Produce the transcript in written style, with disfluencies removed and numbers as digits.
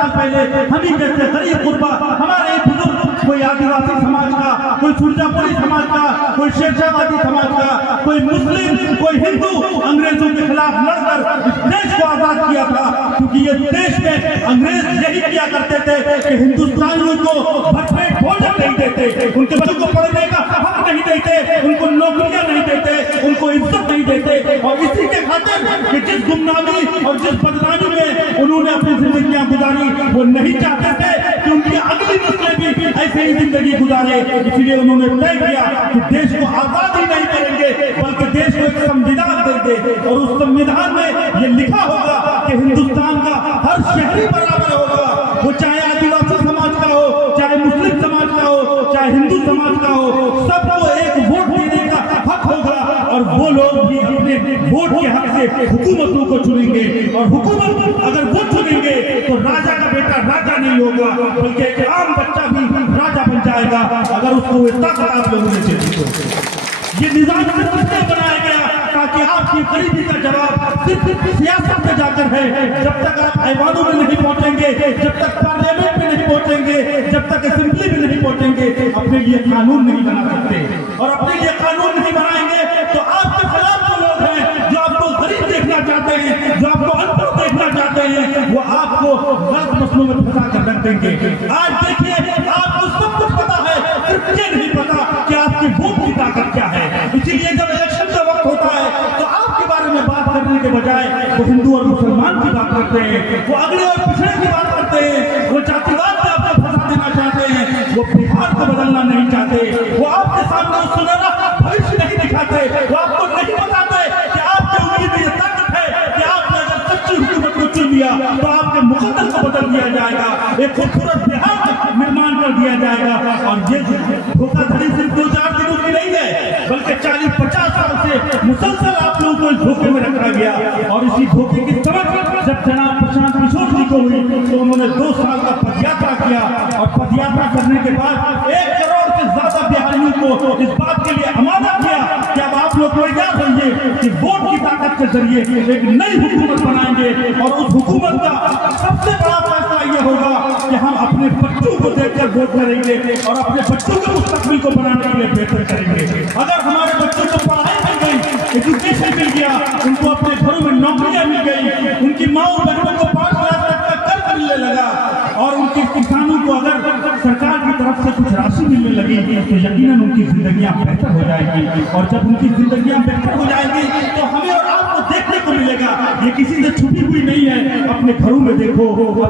साल पहले हम ही जैसे गरीब गुरबा हमारे बुजुर्ग, कोई आदिवासी समाज का, कोई सुरजापुरी समाज का, कोई शेरशाहवादी समाज का, कोई मुस्लिम, कोई हिंदू अंग्रेजों के खिलाफ लड़कर इस देश को आजाद किया था। क्योंकि ये देश में अंग्रेज यही किया करते थे कि हिंदुस्तानियों को भरपेट भोजन नहीं देते, उनके बच्चों को पढ़ने का हक नहीं देते, उनको नौकरियां नहीं देते, उनको इज्जत नहीं देते। और इसी के खातिर कि जिस गुमनामी और जिस बदनामी में उन्होंने अपनी जिंदगियां गुजारी, वो नहीं चाहते थे कि उनकी अगली नस्लें भी ऐसे ही जिंदगी गुजारे। इसलिए उन्होंने तय किया कि देश को आजाद ही नहीं करेंगे, बल्कि देश को एक संविधान देंगे। और उस संविधान में ये लिखा होगा कि हिंदुस्तान का हर शहरी बराबर होगा, वो चाहे आदिवासी समाज का हो, चाहे मुस्लिम समाज का हो, चाहे हिंदू समाज का हो, सबको एक वोट देने का हक होगा। और वो लोग भी अपने वोट के हक से हुकूमतों को चुनेंगे। और हुकूमत अगर वो चुनेंगे तो राजा का बेटा राजा नहीं होगा, बल्कि एक आम बच्चा भी राजा बन जाएगा अगर उसको ये ताकत आप लोगों ने दे दी। ये निजाम इसलिए बनाया गया ताकि आपकी गरीबी का जवाब सिर्फ सियासत में जाकर है। जब तक आप ऐवानों में नहीं पहुंचेंगे, जब तक पार्लियामेंट में नहीं पहुंचेंगे, जब तक असेंबली में नहीं पहुंचेंगे, अपने लिए कानून नहीं बना सकते। और अपने लिए कानून नहीं बनाएंगे तो आपके खिलाफ जो लोग हैं, जो आपको गरीब देखना चाहते हैं, जो आपको अनपढ़ देखना चाहते हैं, वो आपको गलत मसलों में फंसा कर रख देंगे। आज देखिए, आपको सब कुछ पता है, सिर्फ ये नहीं पता कि आपकी वोट की ताकत क्या है। इसीलिए जब इलेक्शन का वक्त होता है तो आपके बारे में बात करने के बजाय वो हिंदू और मुसलमान की बात करते हैं, वो अगले और पिछड़े की बात करते हैं, वो जातिवाद में आपको फंसा देना चाहते हैं, वो बिहार को बदलना नहीं चाहते, वो आपके सामने सुनहरा भविष्य नहीं दिखाते, वो आपको नहीं बताते कि आपके उम्मीद में ये ताकत है कि आपने अगर सच्ची हुकूमत को चुन लिया तो आपके मुकद्दर को बदल दिया जाएगा, एक खूबसूरत बिहार का निर्माण कर दिया जाएगा। और ये धोखाधड़ी सिर्फ 2-4 दिनों की नहीं है, बल्कि 40-50 साल से मुसलसल आप लोगों को इस धोखे में रखा गया। और इसी धोखे की समझ जब जनाब प्रशांत किशोर जी को हुई तो उन्होंने 2 साल का पदयात्रा किया। और पदयात्रा करने के बाद 1 करोड़ से ज्यादा बिहारियों को इस बात के लिए आमादा किया कि अब आप लोग तैयार रहिए कि वोट की ताकत के जरिए एक नई हुकूमत बनाएंगे। और उस हुकूमत का सबसे बड़ा फैसला यह होगा कि हम अपने बच्चों को देखकर वोट करेंगे और अपने बच्चों के मुस्तकबिल को बनाने के लिए बेहतर करेंगे। अगर हमारे बच्चों को पढ़ाई मिल गई, एजुकेशन मिल गया, उनको अपने घरों में नौकरियां मिल गई, उनकी माँ बहनों को 5 लाख तक का कर्ज मिलने लगा, और उनके किसानों को अगर सरकार की तरफ से कुछ राशि मिलने लगी तो यकीनन उनकी जिंदगियां बेहतर हो जाएगी। और जब उनकी जिंदगियां बेहतर हो जाएगी तो हमें और आपको देखने को मिलेगा, ये किसी से छुपी हुई नहीं है। अपने घरों में देखो,